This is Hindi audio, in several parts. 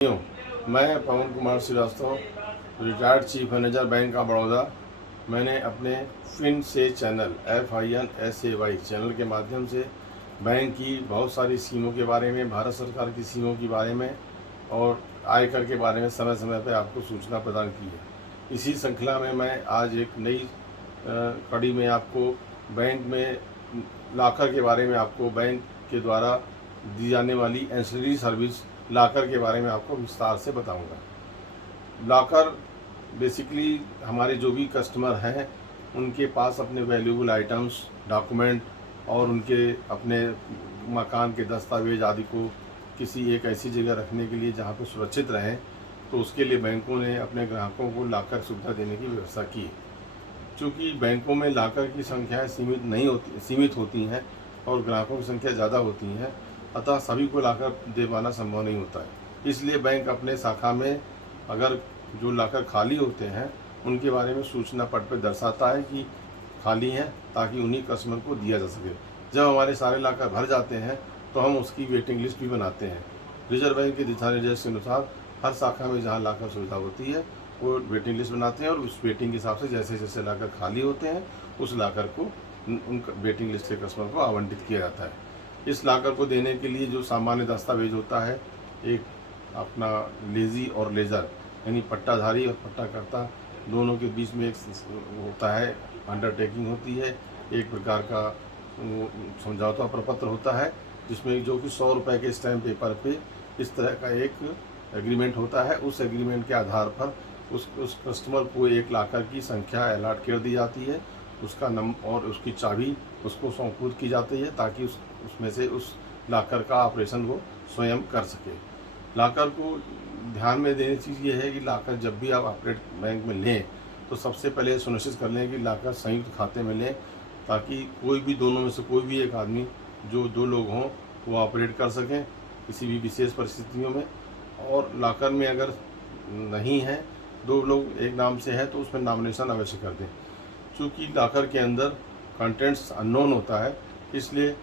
मैं Pawan Kumar Srivastava, retired chief manager Bank of Baroda. मैंने अपने फिन से चैनल FINSAY चैनल के माध्यम से बैंक की बहुत सारी स्कीमों के बारे में, भारत सरकार की स्कीमों के बारे में और आयकर के बारे में समय समय पर आपको सूचना प्रदान की है। इसी श्रृंखला में मैं आज एक नई कड़ी में आपको बैंक में लॉकर के बारे में, आपको बैंक के द्वारा दी जाने वाली एंसिलरी सर्विस लॉकर के बारे में आपको विस्तार से बताऊंगा। लॉकर बेसिकली हमारे जो भी कस्टमर हैं उनके पास अपने वैल्यूएबल आइटम्स, डॉक्यूमेंट और उनके अपने मकान के दस्तावेज आदि को किसी एक ऐसी जगह रखने के लिए जहां पर सुरक्षित रहें, तो उसके लिए बैंकों ने अपने ग्राहकों को लॉकर सुविधा देने की व्यवस्था की है। चूँकि बैंकों में लॉकर की संख्याएँ सीमित होती हैं और ग्राहकों की संख्या ज़्यादा होती हैं, अतः सभी को लॉकर दे पाना संभव नहीं होता है। इसलिए बैंक अपने शाखा में अगर जो लॉकर खाली होते हैं उनके बारे में सूचना पट पर दर्शाता है कि खाली हैं, ताकि उन्हीं कस्टमर को दिया जा सके। जब हमारे सारे लॉकर भर जाते हैं तो हम उसकी वेटिंग लिस्ट भी बनाते हैं। रिजर्व बैंक के दिशा निर्देश के अनुसार हर शाखा में जहाँ लॉकर सुविधा होती है वो वेटिंग लिस्ट बनाते हैं और उस वेटिंग के हिसाब से जैसे जैसे लॉकर खाली होते हैं उस लॉकर को उन वेटिंग लिस्ट के कस्टमर को आवंटित किया जाता है। इस लॉकर को देने के लिए जो सामान्य दस्तावेज होता है, एक अपना लेजी और लेजर यानी पट्टाधारी और पट्टाकर्ता दोनों के बीच में एक होता है, अंडरटेकिंग होती है। एक प्रकार का समझौता प्रपत्र होता है जिसमें जो कि 100 रुपये के स्टैम्प पेपर पे इस तरह का एक एग्रीमेंट होता है। उस एग्रीमेंट के आधार पर उस कस्टमर को एक लॉकर की संख्या अलॉट कर दी जाती है, उसका नंबर और उसकी चाबी उसको सौंपूर्द की जाती है, ताकि उसमें से उस लॉकर का ऑपरेशन वो स्वयं कर सके। लॉकर को ध्यान में देने चीज़ ये है कि लॉकर जब भी आप ऑपरेट बैंक में लें तो सबसे पहले सुनिश्चित कर लें कि लॉकर संयुक्त खाते में लें, ताकि कोई भी दोनों में से कोई भी एक आदमी, जो दो लोग हों, वो ऑपरेट कर सकें किसी भी विशेष परिस्थितियों में। और लॉकर में अगर नहीं है, दो लोग एक नाम से है, तो उसमें नॉमिनेशन अवश्य कर दें। चूँकि लॉकर के अंदर कंटेंट्स अननोन होता है, इसलिए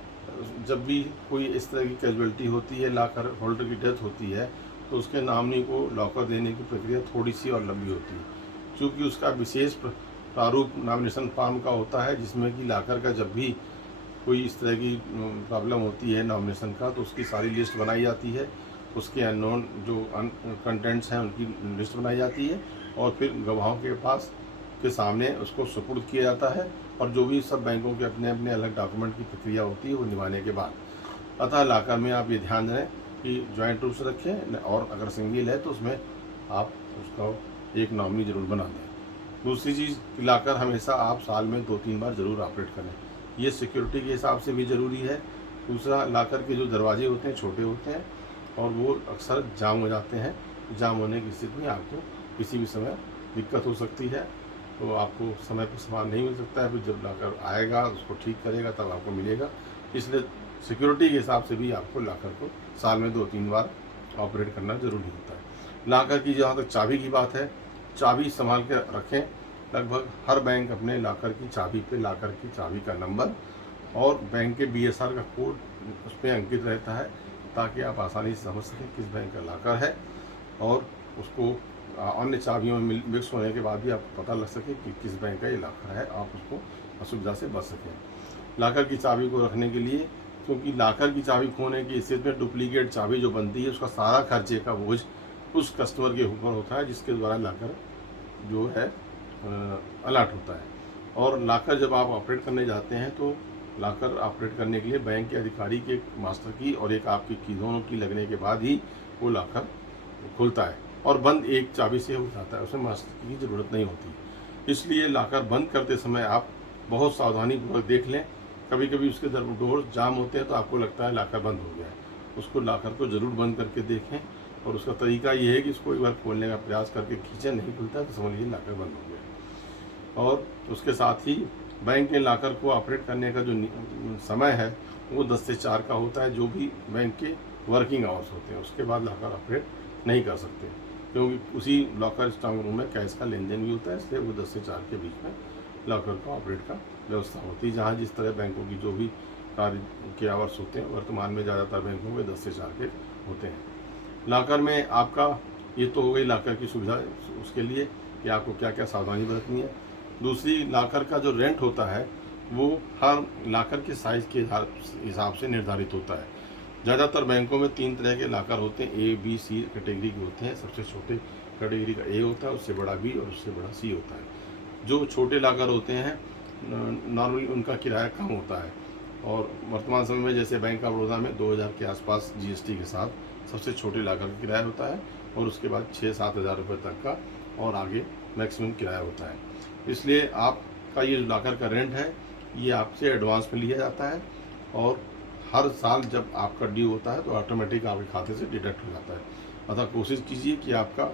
जब भी कोई इस तरह की कैजुअलिटी होती है, लॉकर होल्डर की डेथ होती है, तो उसके नॉमिनी को लॉकर देने की प्रक्रिया थोड़ी सी और लंबी होती है। चूँकि उसका विशेष प्रारूप नॉमिनेशन फॉर्म का होता है, जिसमें कि लॉकर का जब भी कोई इस तरह की प्रॉब्लम होती है नॉमिनेशन का, तो उसकी सारी लिस्ट बनाई जाती है, उसके अननोन जो कंटेंट्स हैं उनकी लिस्ट बनाई जाती है और फिर गवाहों के पास के सामने उसको सुपुर्द किया जाता है। और जो भी सब बैंकों के अपने अपने अलग डॉक्यूमेंट की प्रक्रिया होती है वो निभाने के बाद, अतः लॉकर में आप ये ध्यान दें कि जॉइंट रूप से रखें, और अगर सिंगल है तो उसमें आप उसका एक नॉमिनी जरूर बना दें। दूसरी चीज़, लॉकर हमेशा आप साल में 2-3 बार ज़रूर ऑपरेट करें, ये सिक्योरिटी के हिसाब से भी ज़रूरी है। दूसरा, लॉकर के जो दरवाजे होते हैं छोटे होते हैं और वो अक्सर जाम हो जाते हैं। जाम होने की स्थिति में आपको किसी भी समय दिक्कत हो सकती है, तो आपको समय पर सामान नहीं मिल सकता है। फिर जब लॉकर आएगा उसको ठीक करेगा तब आपको मिलेगा। इसलिए सिक्योरिटी के हिसाब से भी आपको लॉकर को साल में 2-3 बार ऑपरेट करना ज़रूरी होता है। लॉकर की जहाँ तक चाबी की बात है, चाबी संभाल के रखें। लगभग हर बैंक अपने लॉकर की चाबी पे लॉकर की चाबी का नंबर और बैंक के BSR का कोड उस पर अंकित रहता है, ताकि आप आसानी से समझ सकें किस बैंक का लॉकर है, और उसको अन्य चाबियों में मिक्स होने के बाद भी आपको पता लग सके कि किस बैंक का ये लॉकर है, आप उसको असुविधा से बच सकें। लॉकर की चाबी को रखने के लिए, क्योंकि लॉकर की चाबी खोने की स्थिति में डुप्लीकेट चाबी जो बनती है उसका सारा खर्चे का बोझ उस कस्टमर के ऊपर होता है जिसके द्वारा लॉकर जो है अलर्ट होता है। और लॉकर जब आप ऑपरेट करने जाते हैं तो लॉकर ऑपरेट करने के लिए बैंक के अधिकारी के मास्टर की और एक आपकी की दोनों की लगने के बाद ही वो लॉकर खुलता है, और बंद एक चाबी से हो जाता है, उसमें मास्टर की ज़रूरत नहीं होती। इसलिए लॉकर बंद करते समय आप बहुत सावधानीपूर्वक देख लें। कभी कभी उसके डोर जाम होते हैं तो आपको लगता है लॉकर बंद हो गया है, उसको लॉकर को ज़रूर बंद करके देखें। और उसका तरीका ये है कि इसको एक बार खोलने का प्रयास करके खींचें, नहीं खुलता तो समझ लीजिए लॉकर बंद हो गया। और उसके साथ ही बैंक के लॉकर को ऑपरेट करने का जो समय है वो 10 से 4 का होता है, जो भी बैंक के वर्किंग आवर्स होते हैं। उसके बाद लॉकर ऑपरेट नहीं कर सकते, क्योंकि उसी लॉकर स्ट्रांग रूम में कैश का लेन देन भी होता है, इसलिए वो 10 से 4 के बीच में लॉकर का ऑपरेट का व्यवस्था होती है। जहाँ जिस तरह बैंकों की जो भी कार्य के आवर्स होते हैं, वर्तमान में ज़्यादातर बैंकों में 10 से 4 के होते हैं। लॉकर में आपका ये तो हो गई लॉकर की सुविधा, उसके लिए कि आपको क्या क्या सावधानी बरतनी है। दूसरी, लॉकर का जो रेंट होता है वो हर लॉकर के साइज़ के हिसाब से निर्धारित होता है। ज़्यादातर बैंकों में 3 तरह के लॉकर होते हैं, ए बी सी कैटेगरी के होते हैं। सबसे छोटे कैटेगरी का ए होता है, उससे बड़ा बी और उससे बड़ा सी होता है। जो छोटे लॉकर होते हैं नॉर्मली उनका किराया कम होता है, और वर्तमान समय में जैसे बैंक ऑफ बड़ौदा में 2000 के आसपास जीएसटी के साथ सबसे छोटे लॉकर का किराया होता है, और उसके बाद 6-7 हज़ार रुपये तक का और आगे मैक्सिमम किराया होता है। इसलिए आपका ये जो लॉकर का रेंट है ये आपसे एडवांस में लिया जाता है, और हर साल जब आपका ड्यू होता है तो ऑटोमेटिक आपके खाते से डिडक्ट हो जाता है। अतः कोशिश कीजिए कि आपका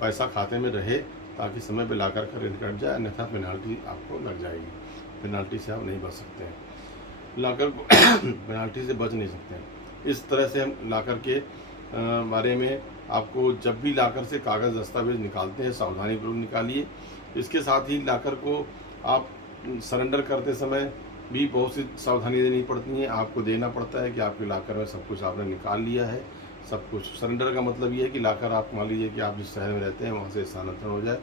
पैसा खाते में रहे ताकि समय पर लॉकर का रेंट कट जाए, अन्यथा पेनाल्टी आपको लग जाएगी। पेनाल्टी से आप नहीं बच सकते हैं, लॉकर को पेनाल्टी से बच नहीं सकते हैं। इस तरह से हम लॉकर के बारे में आपको जब भी लॉकर से कागज़ दस्तावेज निकालते हैं सावधानीपूर्वक निकालिए। इसके साथ ही लॉकर को आप सरेंडर करते समय भी बहुत सी सावधानी देनी पड़ती है। आपको देना पड़ता है कि आपके लॉकर में सब कुछ आपने निकाल लिया है, सब कुछ। सरेंडर का मतलब ये है कि लॉकर आप मान लीजिए कि आप जिस शहर में रहते हैं वहाँ से स्थानांतरण हो जाए,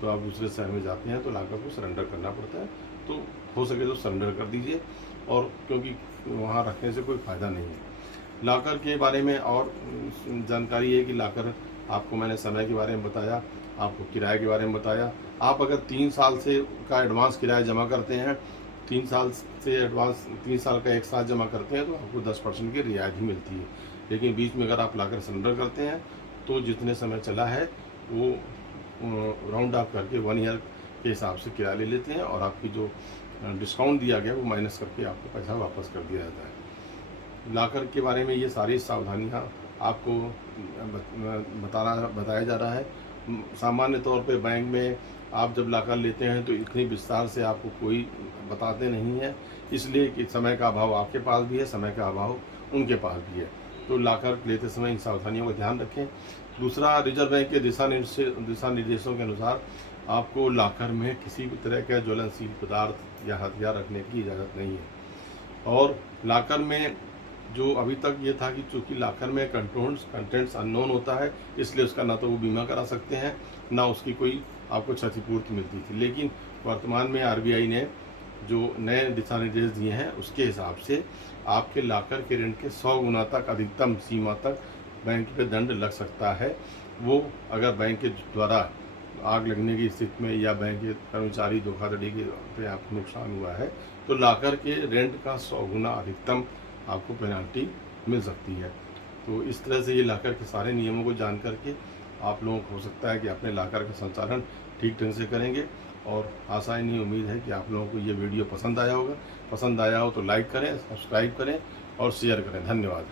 तो आप दूसरे शहर में जाते हैं तो लॉकर को सरेंडर करना पड़ता है। तो हो सके तो सरेंडर कर दीजिए, और क्योंकि वहाँ रखने से कोई फ़ायदा नहीं है। लॉकर के बारे में और जानकारी है कि लॉकर आपको मैंने समय के बारे में बताया, आपको किराए के बारे में बताया। आप अगर 3 साल से का एडवांस किराया जमा करते हैं, 3 साल से एडवांस 3 साल का एक साथ जमा करते हैं तो आपको 10% की रियायत ही मिलती है। लेकिन बीच में अगर आप लॉकर सरेंडर करते हैं तो जितने समय चला है वो राउंड ऑफ करके 1 ईयर के हिसाब से किराया ले लेते हैं, और आपकी जो डिस्काउंट दिया गया वो माइनस करके आपको पैसा वापस कर दिया जाता है। लॉकर के बारे में ये सारी सावधानियाँ आपको बताया जा रहा है। सामान्य तौर पे बैंक में आप जब लॉकर लेते हैं तो इतनी विस्तार से आपको कोई बताते नहीं है, इसलिए कि समय का अभाव आपके पास भी है, समय का अभाव उनके पास भी है। तो लॉकर लेते समय इन सावधानियों का ध्यान रखें। दूसरा, रिजर्व बैंक के दिशा निर्देशों के अनुसार आपको लॉकर में किसी भी तरह का ज्वलनशील पदार्थ या हथियार रखने की इजाज़त नहीं है। और लॉकर में जो अभी तक ये था कि चूँकि लॉकर में कंटेंट्स अननोन होता है, इसलिए उसका ना तो वो बीमा करा सकते हैं, ना उसकी कोई आपको क्षतिपूर्ति मिलती थी। लेकिन वर्तमान में आरबीआई ने जो नए दिशा निर्देश दिए हैं उसके हिसाब से आपके लॉकर के रेंट के 100 गुना तक अधिकतम सीमा तक बैंक पे दंड लग सकता है। वो अगर बैंक के द्वारा आग लगने की स्थिति में या बैंक के कर्मचारी धोखाधड़ी के पे आपको नुकसान हुआ है तो लॉकर के रेंट का 100 गुना अधिकतम आपको पेनाल्टी मिल सकती है। तो इस तरह से ये लॉकर के सारे नियमों को जान करके आप लोगों को हो सकता है कि अपने लॉकर का संचालन ठीक ढंग से करेंगे, और आशा ही नहीं उम्मीद है कि आप लोगों को ये वीडियो पसंद आया होगा। पसंद आया हो तो लाइक करें, सब्सक्राइब करें और शेयर करें। धन्यवाद।